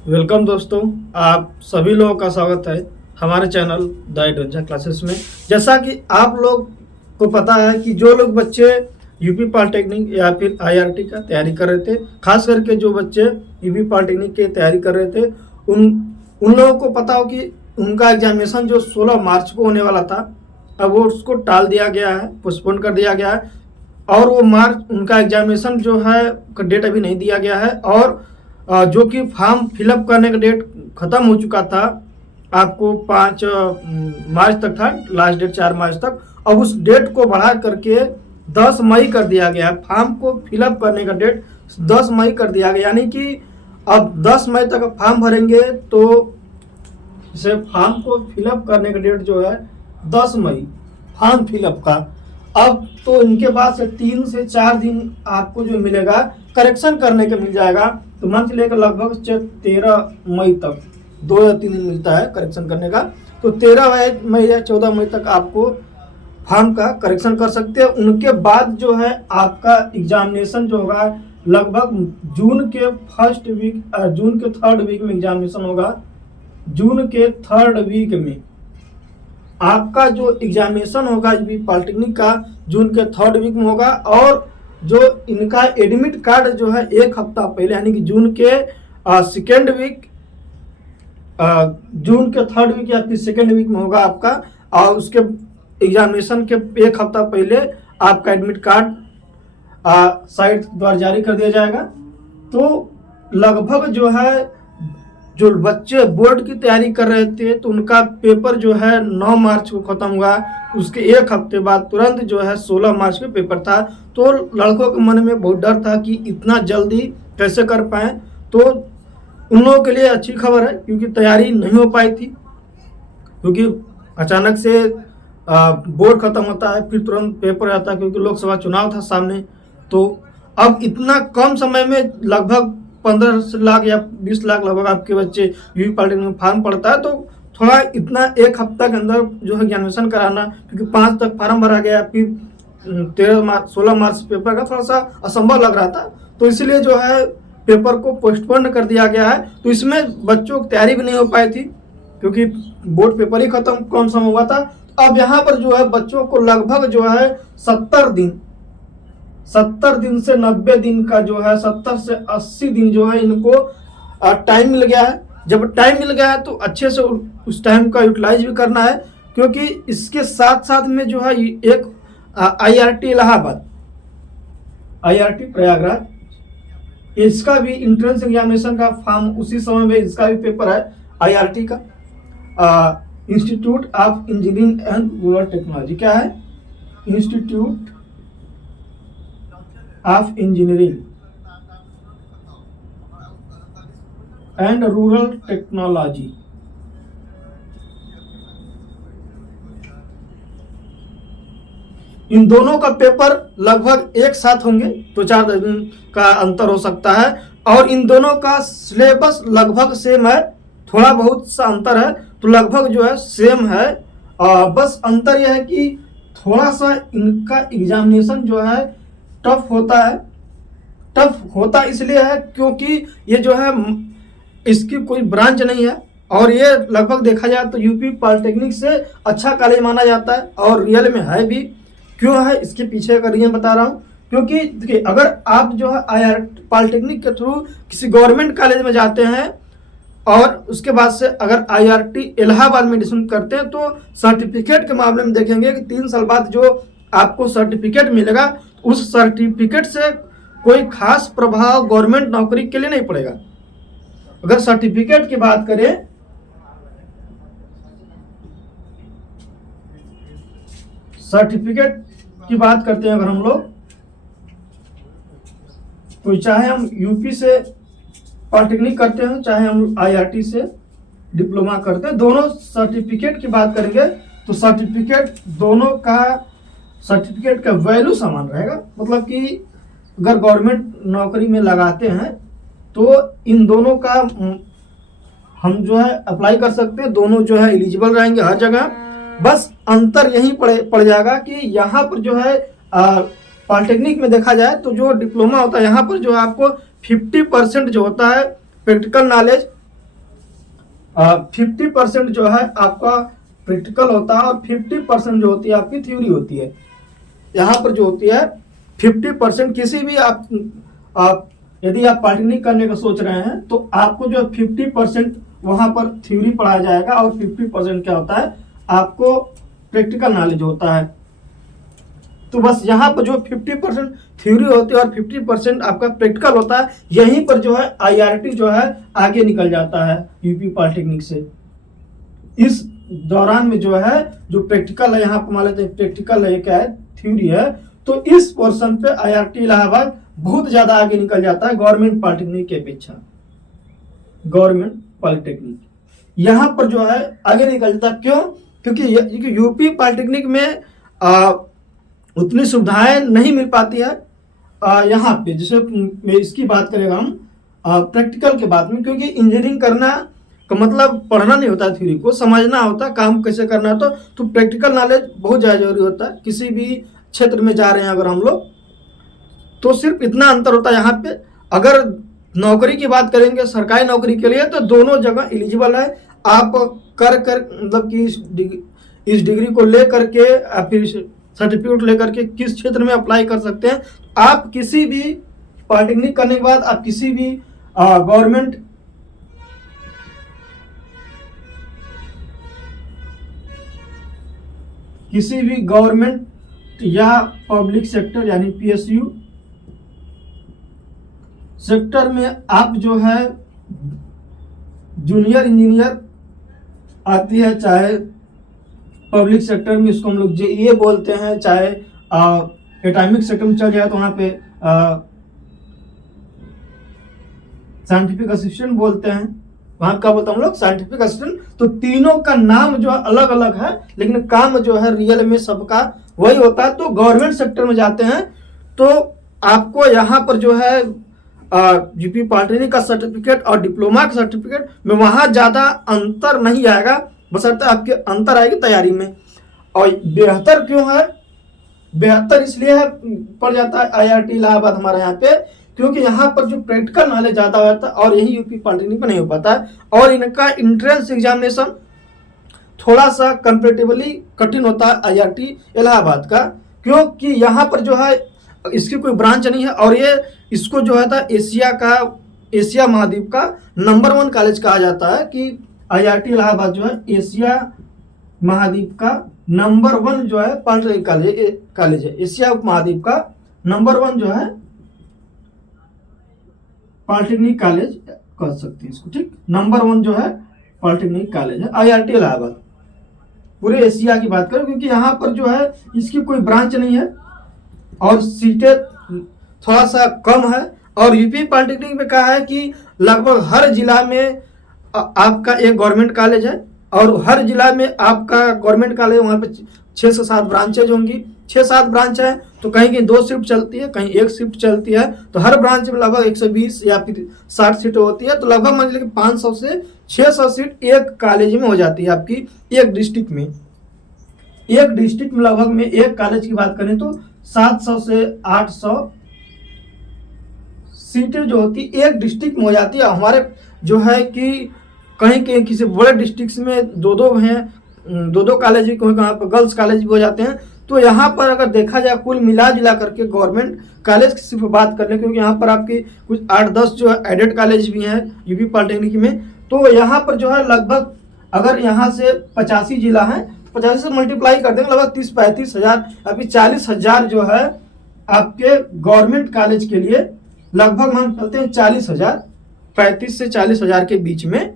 Welcome दोस्तों, आप सभी लोगों का स्वागत है हमारे चैनल द एडवेंचर क्लासेस में। जैसा कि आप लोग को पता है कि जो लोग बच्चे यूपी पॉलिटेक्निक या फिर आईआरटी का तैयारी कर रहे थे, खास करके जो बच्चे यूपी पॉलिटेक्निक की तैयारी कर रहे थे उन उन लोगों को पता हो कि उनका एग्जामिनेशन जो 16 मार्च को होने वाला था, अब वो उसको टाल दिया गया है, पोस्टपोन कर दिया गया है। और वो मार्च उनका एग्जामिनेशन जो है का डेट अभी नहीं दिया गया है। और जो कि फॉर्म फिलअप करने का डेट ख़त्म हो चुका था, आपको 5 मार्च तक था, लास्ट डेट 4 मार्च तक। अब उस डेट को बढ़ा करके 10 मई कर दिया गया। फॉर्म को फिलअप करने का डेट 10 मई कर दिया गया, यानी कि अब 10 मई तक फॉर्म भरेंगे तो इसे फॉर्म को फिलअप करने का डेट जो है 10 मई फॉर्म फिलअप का। अब तो इनके बाद से 3 से 4 दिन आपको जो मिलेगा करेक्शन करने का मिल जाएगा। तो मान के लेकर लगभग 13 मई तक 2 या 3 दिन मिलता है करेक्शन करने का। तो 13 मई या 14 मई तक आपको फॉर्म का करेक्शन कर सकते हैं। उनके बाद जो है आपका एग्जामिनेशन जो होगा लगभग जून के फर्स्ट वीक, जून के 3rd वीक में एग्जामिनेशन होगा। जून के 3rd वीक में आपका जो एग्जामिनेशन होगा पॉलिटेक्निक का जून के 3rd वीक में होगा। और जो इनका एडमिट कार्ड जो है 1 हफ्ता पहले, यानी कि जून के 2nd वीक, जून के 3rd वीक या फिर 2nd वीक में होगा आपका। और उसके एग्जामिनेशन के 1 हफ्ता पहले आपका एडमिट कार्ड साइट द्वारा जारी कर दिया जाएगा। तो लगभग जो है जो बच्चे बोर्ड की तैयारी कर रहे थे तो उनका पेपर जो है 9 मार्च को ख़त्म हुआ। उसके 1 हफ्ते बाद तुरंत जो है 16 मार्च को पेपर था। तो लड़कों के मन में बहुत डर था कि इतना जल्दी कैसे कर पाएँ। तो उन लोगों के लिए अच्छी खबर है, क्योंकि तैयारी नहीं हो पाई थी, क्योंकि अचानक से बोर्ड ख़त्म होता है फिर तुरंत पेपर आता है, क्योंकि लोकसभा चुनाव था सामने। तो अब इतना कम समय में लगभग 15 लाख या 20 लाख लगभग आपके बच्चे यूपी पॉलिटेक्निक में फॉर्म पड़ता है। तो थोड़ा इतना 1 हफ्ता के अंदर जो है एग्जामिनेशन कराना, क्योंकि 5 तक फॉर्म भरा गया, फिर 16 मार्च पेपर का थोड़ा सा असंभव लग रहा था। तो इसलिए जो है पेपर को पोस्टपोन कर दिया गया है। तो इसमें बच्चों की तैयारी भी नहीं हो पाई थी, क्योंकि बोर्ड पेपर ही खत्म कम समय हुआ था। अब यहाँ पर जो है बच्चों को लगभग जो है 70 दिन से 90 दिन का जो है 70 से 80 दिन जो है इनको टाइम मिल गया है। जब टाइम मिल गया है तो अच्छे से उस टाइम का यूटिलाइज भी करना है, क्योंकि इसके साथ साथ में जो है एक आईआरटी इलाहाबाद, आईआरटी प्रयागराज, इसका भी इंट्रेंस एग्जामिनेशन का फॉर्म उसी समय में इसका भी पेपर है आईआरटी का। Institute of engineering and rural technology, क्या है? Institute of engineering and rural technology. इन दोनों का पेपर लगभग एक साथ होंगे, 2-4 दिन का अंतर हो सकता है। और इन दोनों का सिलेबस लगभग सेम है, थोड़ा बहुत सा अंतर है, तो लगभग जो है सेम है। बस अंतर यह है कि थोड़ा सा इनका एग्जामिनेशन जो है टफ होता है। टफ होता इसलिए है क्योंकि ये जो है इसकी कोई ब्रांच नहीं है, और ये लगभग देखा जाए तो यूपी पॉलिटेक्निक से अच्छा कॉलेज माना जाता है, और रियल में है भी। क्यों है इसके पीछे का रीजन बता रहा हूँ, क्योंकि देखिए अगर आप जो है आईआरटी पॉलिटेक्निक के थ्रू किसी गवर्नमेंट कॉलेज में जाते हैं और उसके बाद से अगर आईआरटी इलाहाबाद में एडमिशन करते हैं, तो सर्टिफिकेट के मामले में देखेंगे कि 3 साल बाद जो आपको सर्टिफिकेट मिलेगा, उस सर्टिफिकेट से कोई खास प्रभाव गवर्नमेंट नौकरी के लिए नहीं पड़ेगा। अगर सर्टिफिकेट की बात करें, सर्टिफिकेट की बात करते हैं अगर हम लोग, तो चाहे हम यूपी से पॉलिटेक्निक करते हैं, चाहे हम आईआरटी से डिप्लोमा करते हैं, दोनों सर्टिफिकेट की बात करेंगे तो दोनों का सर्टिफिकेट का वैल्यू समान रहेगा। मतलब कि अगर गवर्नमेंट नौकरी में लगाते हैं तो इन दोनों का हम जो है अप्लाई कर सकते हैं, दोनों जो है एलिजिबल रहेंगे हर जगह। बस अंतर यही पड़ जाएगा कि यहाँ पर जो है पॉलिटेक्निक में देखा जाए तो जो डिप्लोमा होता है यहाँ पर जो है आपको 50% जो होता है प्रैक्टिकल नॉलेज, 50% जो है आपका प्रैक्टिकल होता है और 50% जो होती है आपकी थ्योरी होती है। यहाँ पर जो होती है 50% किसी भी आप यदि आप पॉलिटेक्निक करने का सोच रहे हैं तो आपको जो 50% वहाँ पर थ्योरी पढ़ाया जाएगा और 50% क्या होता है आपको प्रैक्टिकल नॉलेज होता है। तो बस यहाँ पर जो 50% थ्योरी होती है और 50% आपका प्रैक्टिकल होता है, यहीं पर जो है IRT जो है आगे निकल जाता है यूपी पॉलिटेक्निक से। इस दौरान में जो है जो प्रैक्टिकल है, यहाँ पर मान लेते हैं प्रैक्टिकल है क्या है थ्योरी है, तो इस पोर्शन पे IRT इलाहाबाद बहुत ज्यादा आगे निकल जाता है गवर्नमेंट पॉलिटेक्निक की अपेक्षा। गवर्नमेंट पॉलिटेक्निक यहाँ पर जो है आगे निकल जाता है। क्यों? क्योंकि यूपी पॉलिटेक्निक में उतनी सुविधाएं नहीं मिल पाती है यहाँ पे। जैसे इसकी बात करेंगे हम प्रैक्टिकल के बाद में, क्योंकि इंजीनियरिंग करना का मतलब पढ़ना नहीं होता, थ्योरी को समझना होता, काम कैसे करना होता, तो प्रैक्टिकल नॉलेज बहुत ज़्यादा जरूरी होता है। किसी भी क्षेत्र में जा रहे हैं अगर हम लोग, तो सिर्फ इतना अंतर होता है यहाँ पे। अगर नौकरी की बात करेंगे सरकारी नौकरी के लिए, तो दोनों जगह एलिजिबल है। आप कर मतलब कि इस डिग्री को ले करके फिर सर्टिफिकेट लेकर के किस क्षेत्र में अप्लाई कर सकते हैं। आप किसी भी पॉलिटेक्निक करने के बाद आप किसी भी गवर्नमेंट या पब्लिक सेक्टर यानी PSU सेक्टर में आप जो है जूनियर इंजीनियर आती है, चाहे पब्लिक सेक्टर में इसको हम लोग JEA बोलते हैं, चाहे एटॉमिक सेक्टर में चल जाए तो वहाँ पे साइंटिफिक असिस्टेंट बोलते हैं, वहाँ क्या बोलते हैं हम लोग साइंटिफिक असिस्टेंट। तो तीनों का नाम जो है अलग अलग है, लेकिन काम जो है रियल में सबका वही होता है। तो गवर्नमेंट सेक्टर में जाते हैं तो आपको यहाँ पर जो है यूपी पॉलिटेक्निक का सर्टिफिकेट और डिप्लोमा का सर्टिफिकेट में वहाँ ज़्यादा अंतर नहीं आएगा, बशर्ते आपके अंतर आएगी तैयारी में। और बेहतर क्यों है? बेहतर इसलिए है पड़ जाता है IRT इलाहाबाद हमारे यहाँ पे, क्योंकि यहाँ पर जो प्रैक्टिकल नॉलेज ज़्यादा होता है और यही यूपी पॉलिटेक्निक में नहीं हो पाता है। और इनका इंट्रेंस एग्जामिनेशन थोड़ा सा कंपेरेटिवली कठिन होता है IRT इलाहाबाद का, क्योंकि यहाँ पर जो है इसकी कोई ब्रांच नहीं है और ये इसको जो है था एशिया महाद्वीप का नंबर 1 कॉलेज कहा जाता है कि IRT इलाहाबाद जो है एशिया महाद्वीप का नंबर 1 जो है पॉलिटेक्निक कॉलेज है। एशिया महाद्वीप का नंबर 1 जो है पॉलिटेक्निक कॉलेज कह सकते हैं इसको, ठीक। नंबर 1 जो है पॉलिटेक्निक कॉलेज है IRT इलाहाबाद, पूरे एशिया की बात करें, क्योंकि यहाँ पर जो है इसकी कोई ब्रांच नहीं है और सीटें थोड़ा सा कम है। और यूपी पॉलिटेक्निक में कहा है कि लगभग हर जिला में आपका एक गवर्नमेंट कॉलेज है और हर जिला में आपका गवर्नमेंट कॉलेज, वहाँ पे 6 से 7 ब्रांचेज होंगी। 6-7 ब्रांच है तो कहीं कहीं 2 शिफ्ट चलती है, कहीं 1 शिफ्ट चलती है, तो हर ब्रांच में लगभग 120 या फिर 60 सीटें होती है। तो लगभग मान लीजिए 500 से 600 सीट एक कॉलेज में हो जाती है आपकी एक डिस्ट्रिक्ट में। एक डिस्ट्रिक्ट में लगभग में एक कॉलेज की बात करें तो 700 से 800 सीटें जो होती एक डिस्ट्रिक्ट में हो जाती है। हमारे जो है कि कहीं कहीं किसी बड़े डिस्ट्रिक्ट में 2-2 हैं, 2-2 कॉलेज भी, कहीं कहाँ पर गर्ल्स कॉलेज भी हो जाते हैं। तो यहाँ पर अगर देखा जाए कुल मिला जुला करके गवर्नमेंट कॉलेज की सिर्फ बात कर लें, क्योंकि यहाँ पर आपकी कुछ 8-10 जो है एडेड कॉलेज भी हैं यूपी पॉलिटेक्निक में। तो यहाँ पर जो है लगभग अगर यहाँ से 85 जिला है, 85 से मल्टीप्लाई कर देंगे लगभग 30-35 हज़ार अभी 40 हज़ार जो है आपके गवर्नमेंट कॉलेज के लिए लगभग हम चलते हैं 40 हज़ार, 35 से 40 हज़ार के बीच में,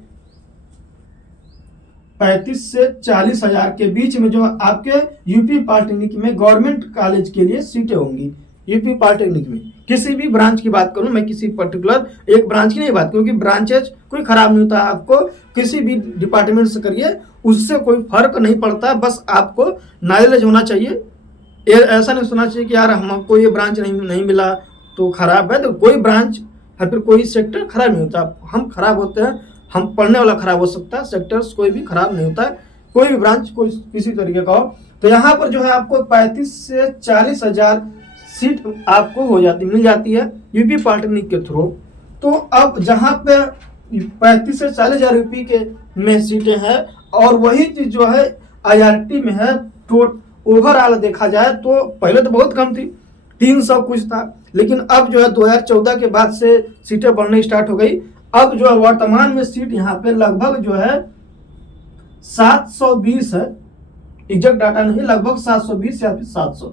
35 से 40 हज़ार के बीच में जो आपके यूपी पॉलिटेक्निक में गवर्नमेंट कॉलेज के लिए सीटें होंगी। यूपी पॉलिटेक्निक में किसी भी ब्रांच की बात करूं, मैं किसी पर्टिकुलर एक ब्रांच की नहीं बात, क्योंकि ब्रांचेज कोई खराब नहीं होता, आपको किसी भी डिपार्टमेंट से करिए उससे कोई फर्क नहीं पड़ता, बस आपको नॉलेज होना चाहिए। ऐसा नहीं सोचना चाहिए कि यार हमको ये ब्रांच नहीं मिला तो खराब है। तो कोई ब्रांच या फिर कोई सेक्टर खराब नहीं होता, हम खराब होते हैं, हम पढ़ने वाला खराब हो सकता है, सेक्टर्स कोई भी खराब नहीं होता है, कोई भी ब्रांच कोई किसी तरीके का हो। तो यहाँ पर जो है आपको 35 से 40 हज़ार सीट आपको हो जाती मिल जाती है यूपी पॉलिटेक्निक के थ्रू। तो अब जहाँ पे 35 से 40 हजार यूपी के में सीटें हैं। और वही चीज जो है आईआरटी में है। तो ओवरऑल देखा जाए तो पहले तो बहुत कम थी, 300 कुछ था, लेकिन अब जो है 2014 के बाद से सीटें बढ़नी स्टार्ट हो गई। अब जो है वर्तमान में सीट यहाँ पे लगभग जो है 720 है, एग्जैक्ट डाटा नहीं, लगभग 720 या फिर 700।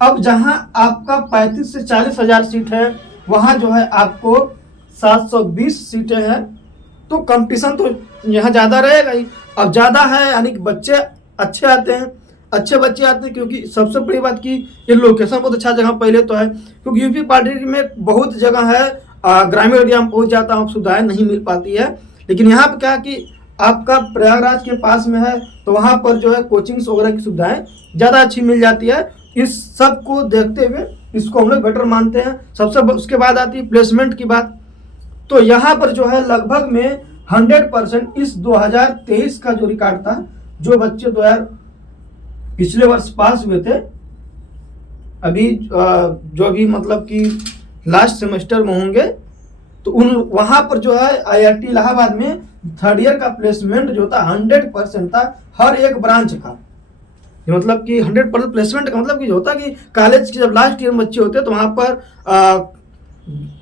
अब जहां आपका 35 से 40 हजार सीट है, वहां जो है आपको 720 सीटें हैं। तो कंपटीशन तो यहाँ ज़्यादा रहेगा ही। अब ज़्यादा है यानी कि बच्चे अच्छे आते हैं, अच्छे बच्चे आते हैं, क्योंकि सबसे बड़ी बात की ये लोकेशन बहुत अच्छा जगह पहले तो है, क्योंकि यूपी पॉलिटेक्निक में बहुत जगह है, ग्रामीण एरिया में पहुँच जाता है, सुविधाएं नहीं मिल पाती है। लेकिन यहाँ पर क्या कि आपका प्रयागराज के पास में है, तो वहाँ पर जो है कोचिंग्स वगैरह की सुविधाएं ज़्यादा अच्छी मिल जाती है। इस सब को देखते हुए इसको हम लोग बेटर मानते हैं। सबसे उसके बाद आती है प्लेसमेंट की बात। तो यहाँ पर जो है लगभग में 100% इस 2023 का जो रिकॉर्ड था, जो बच्चे पिछले वर्ष पास हुए थे, अभी जो भी मतलब कि लास्ट सेमेस्टर में होंगे, तो वहाँ पर जो है आईआईटी इलाहाबाद में थर्ड ईयर का प्लेसमेंट जो था 100% था, हर एक ब्रांच का। मतलब कि 100% प्लेसमेंट का मतलब कि होता कि कॉलेज के जब लास्ट ईयर में बच्चे होते हैं तो वहाँ पर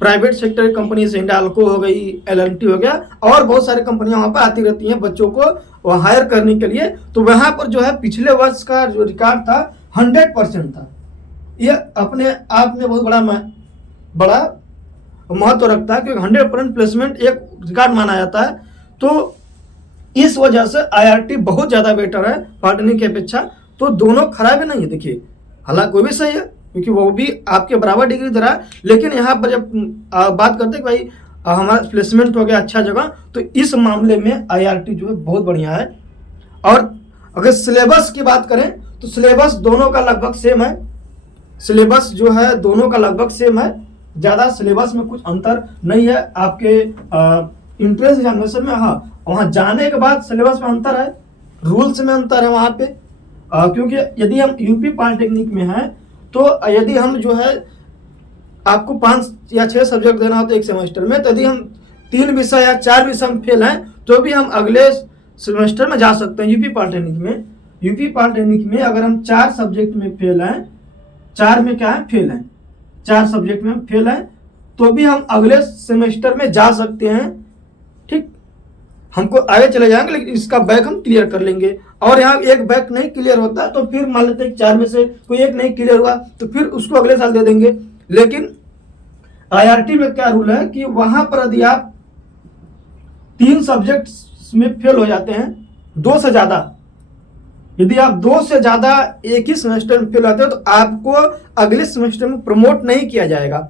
प्राइवेट सेक्टर की कंपनी से हिंडाल्को हो गई, एल&टी हो गया, और बहुत सारी कंपनियां वहाँ पर आती रहती हैं बच्चों को हायर करने के लिए। तो वहाँ पर जो है पिछले वर्ष का जो रिकॉर्ड था 100% था। ये अपने आप में बहुत बड़ा महत्व रखता है, क्योंकि 100% प्लेसमेंट एक रिकॉर्ड माना जाता है। तो इस वजह से आईआरटी बहुत ज़्यादा बेटर है पॉलिटेक्निक की अपेक्षा। तो दोनों खराब ही नहीं है, देखिए, हालांकि वो भी सही है क्योंकि वो भी आपके बराबर डिग्री दे रहा है। लेकिन यहाँ पर जब बात करते हैं कि भाई हमारा प्लेसमेंट हो गया अच्छा जगह, तो इस मामले में आईआरटी जो है बहुत बढ़िया है। और अगर सिलेबस की बात करें तो सिलेबस दोनों का लगभग सेम है। सिलेबस जो है दोनों का लगभग सेम है, ज़्यादा सिलेबस में कुछ अंतर नहीं है। आपके इंट्रेंस एग्जामिनेशन में, हाँ, वहाँ जाने के बाद सिलेबस में अंतर है, रूल्स में अंतर है वहाँ पे। क्योंकि यदि हम यूपी पॉलिटेक्निक में हैं तो यदि हम जो है आपको 5 या 6 सब्जेक्ट देना होता है एक सेमेस्टर में, तो यदि हम 3 विषय या 4 विषय में फेल हैं तो भी हम अगले सेमेस्टर में जा सकते हैं। यूपी पॉलिटेक्निक में अगर हम 4 सब्जेक्ट में फेल हैं, 4 में क्या है फेल हैं, 4 सब्जेक्ट में हम फेल हैं, तो भी हम अगले सेमेस्टर में जा सकते हैं। ठीक, हमको आगे चले जाएंगे लेकिन इसका बैक हम क्लियर कर लेंगे। और यहाँ एक बैक नहीं क्लियर होता तो फिर मान लेते हैं 4 में से कोई एक नहीं क्लियर हुआ तो फिर उसको अगले साल दे देंगे। लेकिन आईआरटी में क्या रूल है कि वहां पर यदि आप 3 सब्जेक्ट्स में फेल हो जाते हैं, 2 से ज्यादा, यदि आप 2 से ज्यादा एक ही सेमेस्टर में फेल होते हैं तो आपको अगले सेमेस्टर में प्रमोट नहीं किया जाएगा।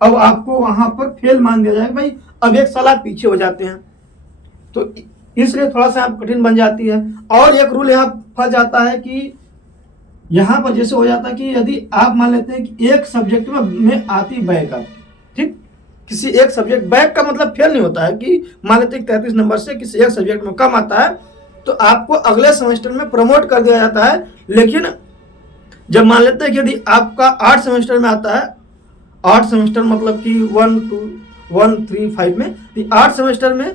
अब आपको वहां पर फेल मान दिया जाएगा, भाई अब एक साल आप पीछे हो जाते हैं, तो इसलिए थोड़ा सा आप कठिन बन जाती है। और एक रूल यहाँ फंस जाता है कि यहाँ पर जैसे हो जाता है कि यदि आप मान लेते हैं कि एक सब्जेक्ट में आती बैक आपकी, ठीक, किसी एक सब्जेक्ट, बैक का मतलब फेल नहीं होता है कि मान लेते हैं 33 नंबर से किसी एक सब्जेक्ट में कम आता है तो आपको अगले सेमेस्टर में प्रमोट कर दिया जाता है। लेकिन जब मान लेते हैं कि यदि आपका 8 सेमेस्टर में आता है, 8 सेमेस्टर मतलब कि 1, 2, 1, 3, 5 में, 8 सेमेस्टर में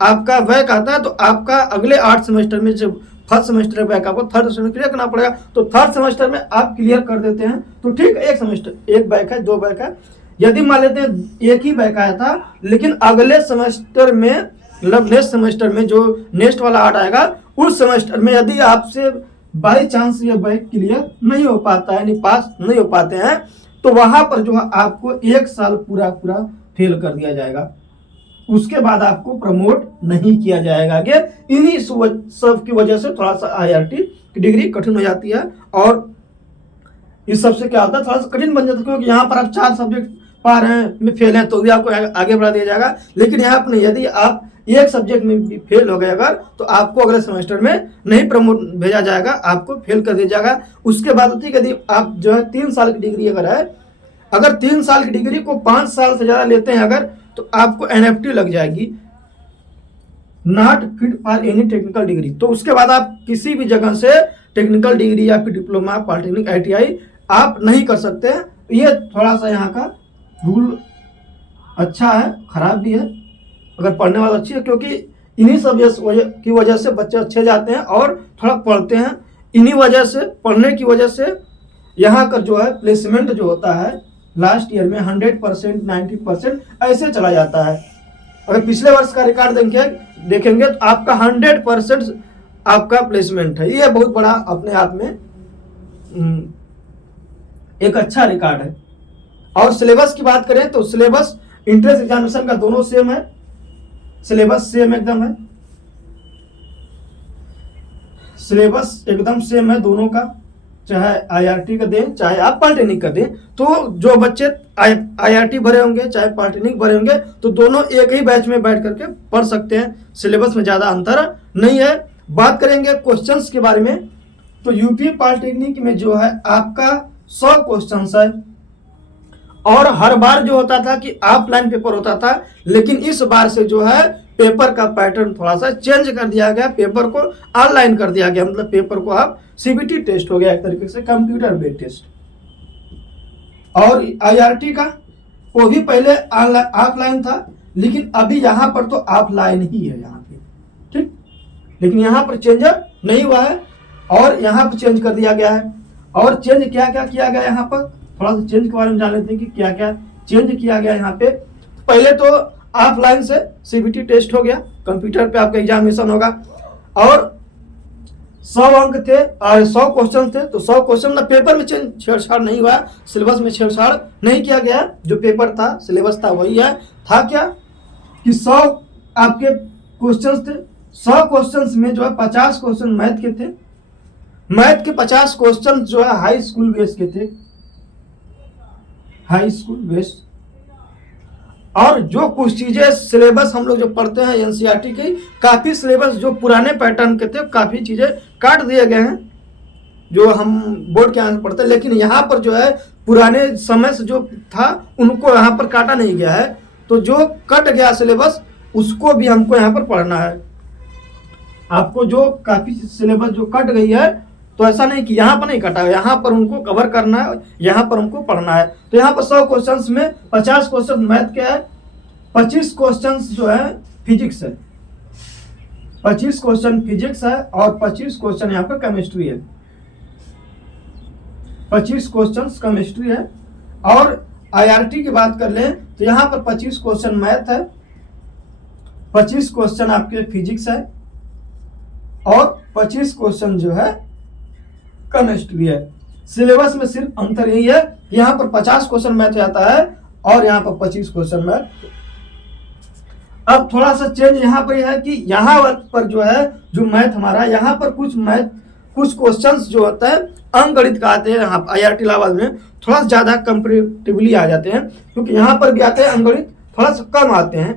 आपका बैक आता है तो आपका अगले 8 सेमेस्टर में जब फर्स्ट सेमेस्टर बैक आपको थर्ड सेमेस्टर क्लियर करना पड़ेगा। तो थर्ड सेमेस्टर में आप क्लियर कर देते हैं तो ठीक है, एक सेमेस्टर एक बैक है, 2 बैक है। यदि मान लेते हैं एक ही बैक आया था लेकिन अगले सेमेस्टर में, मतलब नेक्स्ट सेमेस्टर में जो नेक्स्ट वाला 8 आएगा, उस सेमेस्टर में यदि आपसे बाई चांस ये बैक क्लियर नहीं हो पाता है, यानी पास नहीं हो पाते हैं, तो वहां पर जो है आपको 1 साल पूरा फेल कर दिया जाएगा। उसके बाद आपको प्रमोट नहीं किया जाएगा। कि इन्हीं सब की वजह से थोड़ा सा आईआरटी की डिग्री कठिन हो जाती है। और इस सबसे क्या होता है, थोड़ा सा कठिन बन जाता है, क्योंकि यहाँ पर आप 4 सब्जेक्ट पा रहे हैं में फेल हैं तो भी आपको आगे बढ़ा दिया जाएगा। लेकिन यहाँ पर यदि आप एक सब्जेक्ट में भी फेल हो गए अगर, तो आपको अगले सेमेस्टर में नहीं प्रमोट भेजा जाएगा, आपको फेल कर दिया जाएगा। उसके बाद होती है यदि आप जो है 3 साल की डिग्री अगर है, अगर 3 साल की डिग्री को 5 साल से ज़्यादा लेते हैं अगर, तो आपको एनएफटी लग जाएगी, not fit for any technical degree. तो उसके बाद आप किसी भी जगह से टेक्निकल डिग्री या फिर डिप्लोमा, पॉलिटेक्निक, आईटीआई आप नहीं कर सकते हैं। ये थोड़ा सा यहाँ का रूल अच्छा है, खराब भी है, अगर पढ़ने वाला अच्छी है, क्योंकि इन्हीं सब की वजह से बच्चे अच्छे जाते हैं और थोड़ा पढ़ते हैं। इन्हीं वजह से, पढ़ने की वजह से यहाँ का जो है प्लेसमेंट जो होता है लास्ट ईयर में 100%, 90% ऐसे चला जाता है। अगर पिछले वर्ष का रिकॉर्ड देखेंगे तो आपका 100% आपका प्लेसमेंट है। ये बहुत बड़ा अपने आप में एक अच्छा रिकॉर्ड है। और सिलेबस की बात करें तो सिलेबस इंट्रेंस एग्जामिनेशन का दोनों सेम है, सिलेबस सेम एकदम है, सिलेबस एकदम सेम है दोनों का, चाहे आईआरटी का दें चाहे आप पॉलिटेक्निक का दें। तो जो बच्चे आईआरटी भरे होंगे चाहे पॉलिटेक्निक भरे होंगे तो दोनों एक ही बैच में बैठ करके पढ़ सकते हैं, सिलेबस में ज़्यादा अंतर नहीं है। बात करेंगे क्वेश्चंस के बारे में तो यूपी पॉलिटेक्निक में जो है आपका 100 क्वेश्चंस है, और हर बार जो होता था कि ऑफलाइन पेपर होता था, लेकिन इस बार से जो है पेपर का पैटर्न थोड़ा सा चेंज कर दिया गया, पेपर को ऑनलाइन कर दिया गया। मतलब पेपर को आप सीबीटी टेस्ट हो गया, एक तरीके से कंप्यूटर बेस्ड टेस्ट। और आईआरटी का वो भी पहले ऑफलाइन था, लेकिन अभी यहाँ पर तो ऑफलाइन ही है यहाँ पे, ठीक। लेकिन यहाँ पर चेंज नहीं हुआ है और यहाँ पर चेंज कर दिया गया है। और चेंज क्या क्या किया गया यहाँ पर, थोड़ा सा चेंज के बारे में जान लेते हैं कि क्या क्या चेंज किया गया यहाँ पे। पहले तो ऑफलाइन से सीबीटी टेस्ट हो गया, कंप्यूटर पे आपका एग्जामिनेशन होगा, और 100 अंक थे और 100 क्वेश्चन थे। तो 100 क्वेश्चन में पेपर में छेड़छाड़ नहीं हुआ, सिलेबस में छेड़छाड़ नहीं किया गया। जो पेपर था सिलेबस था वही है। था क्या कि 100 आपके क्वेश्चन थे, 100 क्वेश्चन में जो है 50 क्वेश्चन मैथ के थे, मैथ के 50 क्वेश्चन जो है हाई स्कूल बेस के थे, हाई स्कूल बेस। और जो कुछ चीजें सिलेबस हम लोग जो पढ़ते हैं एनसीईआरटी की, काफी सिलेबस जो पुराने पैटर्न के थे काफी चीजें काट दिए गए हैं जो हम बोर्ड के आंसर पढ़ते हैं। लेकिन यहाँ पर जो है पुराने समय से जो था उनको यहाँ पर काटा नहीं गया है, तो जो कट गया सिलेबस उसको भी हमको यहाँ पर पढ़ना है। आपको जो काफी सिलेबस जो कट गई है तो ऐसा नहीं कि यहाँ पर नहीं कटा है, यहाँ पर उनको कवर करना है, यहाँ पर उनको पढ़ना है। तो यहाँ पर 100 क्वेश्चंस में 50 क्वेश्चन मैथ के है, 25 क्वेश्चंस जो है फिजिक्स है, 25 क्वेश्चन फिजिक्स है और 25 क्वेश्चन यहाँ पर केमिस्ट्री है, 25 क्वेश्चन केमिस्ट्री है। और आईआरटी की बात कर लें तो यहाँ पर 25 क्वेश्चन मैथ है, 25 क्वेश्चन आपके फिजिक्स है और 25 क्वेश्चन जो है केमिस्ट्री है। सिलेबस में सिर्फ अंतर यही है, यहाँ पर 50 क्वेश्चन मैथ आता है और यहाँ पर 25 क्वेश्चन मैथ। अब थोड़ा सा चेंज यहाँ पर है कि यहाँ पर जो है जो मैथ हमारा, यहाँ पर कुछ क्वेश्चंस जो होता है अंकगणित का आते हैं आईआरटी इलाहाबाद में, थोड़ा सा ज्यादा कंपेरेटिवली आ जाते हैं, क्योंकि यहाँ पर भी आते हैं अंकगणित थोड़ा सा कम आते हैं,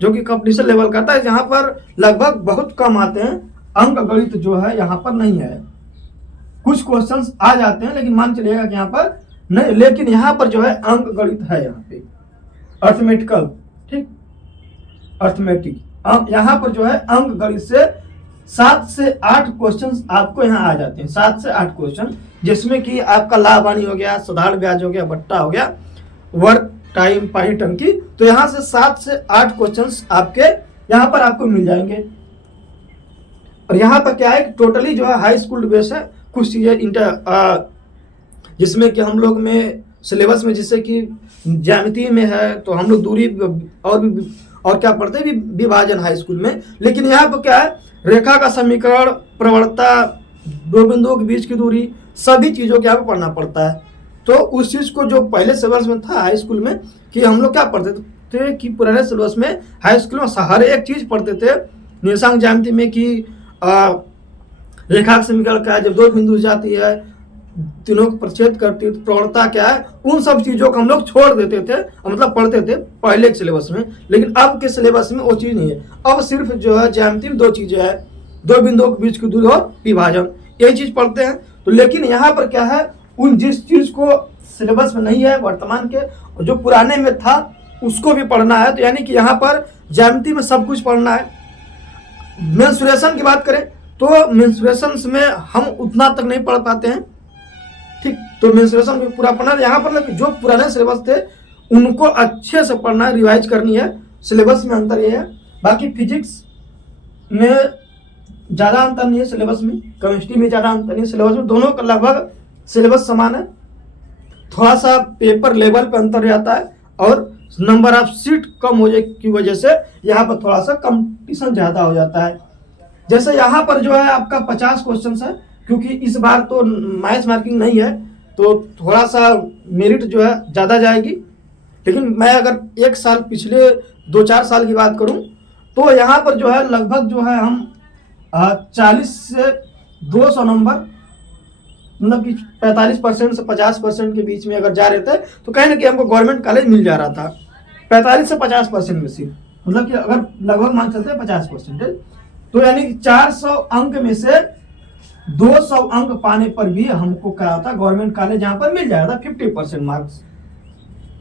जो कि कंपटीशन लेवल का था। यहाँ पर लगभग बहुत कम आते हैं, अंकगणित जो है यहाँ पर नहीं है। कुछ क्वेश्चंस आ जाते हैं लेकिन मान चलिएगा कि यहाँ पर नहीं, लेकिन यहाँ पर जो है अंक गणित है, यहाँ पे अर्थमेटिकल, ठीक, अर्थमेटिक यहाँ पर जो है अंक गणित से 7 से 8 क्वेश्चंस आपको यहाँ आ जाते हैं, 7 से 8 क्वेश्चन, जिसमें कि आपका लाभ हानि हो गया, साधारण ब्याज हो गया, भट्टा हो गया, वर्क टाइम, पानी टंकी। तो यहाँ से 7 से 8 क्वेश्चंस आपके यहाँ पर आपको मिल जाएंगे। और यहाँ पर क्या है कि टोटली जो है हाई स्कूल बेस है, कुछ चीजें जिसमें कि हम लोग में सिलेबस में जैसे कि ज्यामिति में है तो हम लोग दूरी और क्या पढ़ते हैं विभाजन हाई स्कूल में। लेकिन यहाँ पर क्या है, रेखा का समीकरण, प्रवणता, दो बिंदुओं के बीच की दूरी, सभी चीजों को यहाँ पर पढ़ना पड़ता है। तो उस चीज को जो पहले सिलेबस में था हाई स्कूल में कि हम लोग क्या पढ़ते थे कि पुराने सिलेबस में हाई स्कूल में हर एक चीज पढ़ते थे। निशांक ज्यामिति में कि रेखा का समीकरण क्या है, जब दो बिंदु जाती है तीनों को प्रच्छेद करती है तो प्रवणता क्या है, उन सब चीजों को हम लोग छोड़ देते थे, मतलब पढ़ते थे पहले के सिलेबस में। लेकिन अब के सिलेबस में वो चीज नहीं है, अब सिर्फ जो है ज्यामिति में 2 चीजें है, दो बिंदुओं के बीच की दूरी और विभाजन, यही चीज पढ़ते हैं। तो लेकिन यहाँ पर क्या है, उन जिस चीज को सिलेबस में नहीं है वर्तमान के और जो पुराने में था उसको भी पढ़ना है। तो यानी कि यहाँ पर ज्यामिति में सब कुछ पढ़ना है। मेंसुरेशन की बात करें तो मेंसुरेशन में हम उतना तक नहीं पढ़ पाते हैं, ठीक। तो मेंसुरेशन भी पूरा पढ़ना है। यहाँ पर जो पुराने सिलेबस थे उनको अच्छे से पढ़ना है, रिवाइज करनी है, सिलेबस में अंतर ये है। बाकी फिजिक्स में ज़्यादा अंतर नहीं है सिलेबस में, केमिस्ट्री में ज़्यादा अंतर नहीं है सिलेबस में, दोनों का लगभग सिलेबस समान है। थोड़ा सा पेपर लेवल पे अंतर जाता है और नंबर ऑफ सीट कम होने की वजह से यहाँ पर थोड़ा सा कंपटीशन ज़्यादा हो जाता है। जैसे यहाँ पर जो है आपका 50 क्वेश्चन है, क्योंकि इस बार तो मैथ्स मार्किंग नहीं है तो थोड़ा सा मेरिट जो है ज़्यादा जाएगी। लेकिन मैं अगर एक साल पिछले 2-4 साल की बात करूं तो यहाँ पर जो है लगभग जो है हम 40 से 200 नंबर, मतलब कि 45% से 50% के बीच में अगर जा रहे थे तो कहीं ना कहीं हमको गवर्नमेंट कॉलेज मिल जा रहा था 45 से 50% में सिर्फ, मतलब कि अगर लगभग मान चलते हैं 50%, तो यानी 400 अंक में से 200 अंक पाने पर भी हमको क्या होता गवर्नमेंट कॉलेज यहाँ पर मिल जाएगा 50% मार्क्स।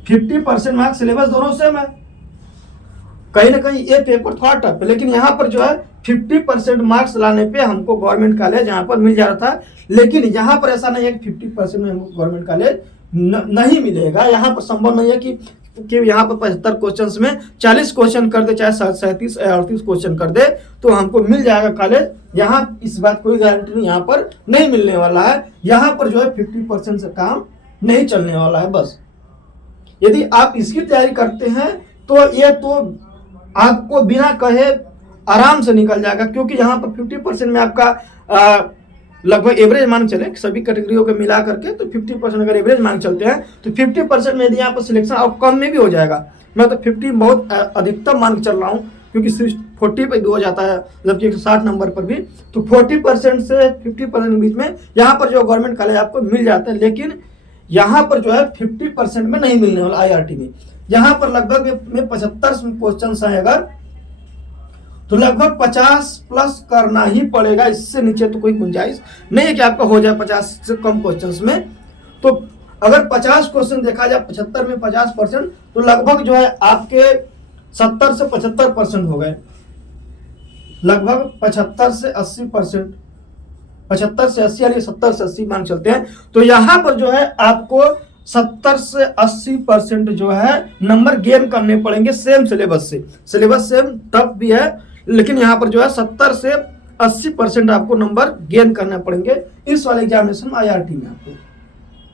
50% मार्क्स सिलेबस दोनों सेम है, कहीं ना कहीं ये पेपर थोड़ा टफ है, लेकिन यहाँ पर जो है 50% मार्क्स लाने पे हमको गवर्नमेंट कॉलेज यहाँ पर मिल जा रहा था। लेकिन यहाँ पर ऐसा नहीं है कि 50% में हमको गवर्नमेंट कॉलेज नहीं मिलेगा। यहाँ पर संभव नहीं है कि यहाँ पर 75 क्वेश्चन में 40 क्वेश्चन कर दे, चाहे 37 या 38 क्वेश्चन कर दे तो हमको मिल जाएगा कॉलेज। यहाँ इस बात कोई गारंटी नहीं यहाँ पर नहीं मिलने वाला है। यहाँ पर जो है 50% से काम नहीं चलने वाला है। बस यदि आप इसकी तैयारी करते हैं तो ये तो आपको बिना कहे आराम से निकल जाएगा, क्योंकि यहाँ पर 50% में आपका लगभग एवरेज मान चले सभी कैटेगरियों को मिला करके, तो 50% अगर एवरेज मान चलते हैं तो 50% में यदि यहाँ पर सिलेक्शन और कम में भी हो जाएगा। मैं तो 50 बहुत अधिकतम मान के चल रहा हूँ, क्योंकि 40 पे भी हो जाता है, मतलब कि 160 नंबर पर भी, तो 40% से 50% के बीच में यहाँ पर जो गवर्नमेंट कॉलेज आपको मिल जाता है। लेकिन यहाँ पर जो है 50% में नहीं मिलने वाला IRT में। यहाँ पर लगभग में 75 क्वेश्चन है अगर, तो लगभग 50 प्लस करना ही पड़ेगा, इससे नीचे तो कोई गुंजाइश नहीं है कि आपका हो जाए 50 से कम क्वेश्चंस में। तो अगर 50 क्वेश्चन देखा जाए 75 में 50%, तो लगभग जो है आपके 70 से 75% हो गए, लगभग 75 से 80%, 75 से 80 यानी 70 से 80 मान चलते हैं। तो यहाँ पर जो है आपको 70 से 80% जो है नंबर गेन करने पड़ेंगे सेम सिलेबस से। सिलेबस सेम टफ भी है, लेकिन यहाँ पर जो है 70 से 80% आपको नंबर गेन करने पड़ेंगे इस वाले एग्जामिनेशन IRT में। आपको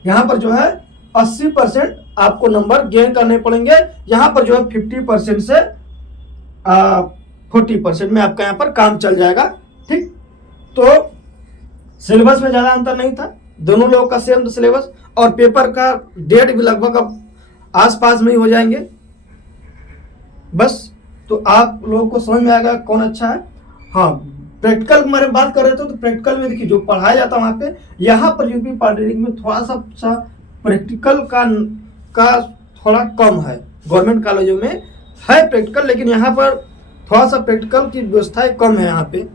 यहाँ पर जो है 80% आपको नंबर गेन करने पड़ेंगे। यहाँ पर जो है 50% से 40% में आपका यहाँ पर काम चल जाएगा। ठीक, तो सिलेबस में ज़्यादा अंतर नहीं था, दोनों लोगों का सेम सिलेबस, और पेपर का डेट भी लगभग अब आसपास में ही हो जाएंगे। बस तो आप लोगों को समझ में आएगा कौन अच्छा है। हाँ, प्रैक्टिकल में बात कर रहे थे तो प्रैक्टिकल में देखिए जो पढ़ाया जाता है वहाँ पे, यहाँ पर यूपी पॉलिटेक्निक में थोड़ा सा प्रैक्टिकल का थोड़ा कम है। गवर्नमेंट कॉलेजों में है प्रैक्टिकल, लेकिन यहाँ पर थोड़ा सा प्रैक्टिकल की व्यवस्थाएं कम है यहाँ पे।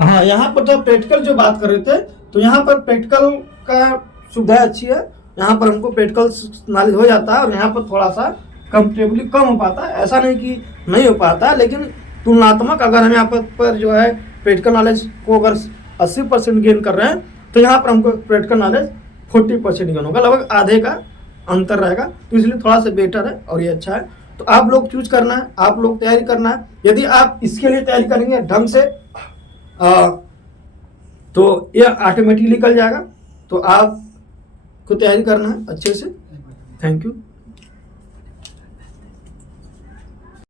हाँ, यहाँ पर तो प्रैक्टिकल जो बात कर रहे थे, तो यहाँ पर प्रैक्टिकल का सुविधा अच्छी है। यहाँ पर हमको प्रैक्टिकल नॉलेज हो जाता है और यहाँ पर थोड़ा सा कंफर्टेबली कम हो पाता है। ऐसा नहीं कि नहीं हो पाता, लेकिन तुलनात्मक अगर हम यहाँ पर जो है प्रैक्टिकल नॉलेज को अगर 80% गेन कर रहे हैं तो यहाँ पर हमको प्रैक्टिकल नॉलेज 40% गेन होगा, लगभग आधे का अंतर रहेगा। तो इसलिए थोड़ा सा बेटर है और ये अच्छा है। तो आप लोग चूज करना है, आप लोग तैयारी करना है। यदि आप इसके लिए तैयारी करेंगे ढंग से तो ये ऑटोमेटिकली निकल जाएगा। तो आपको तैयारी करना है अच्छे से। Thank you.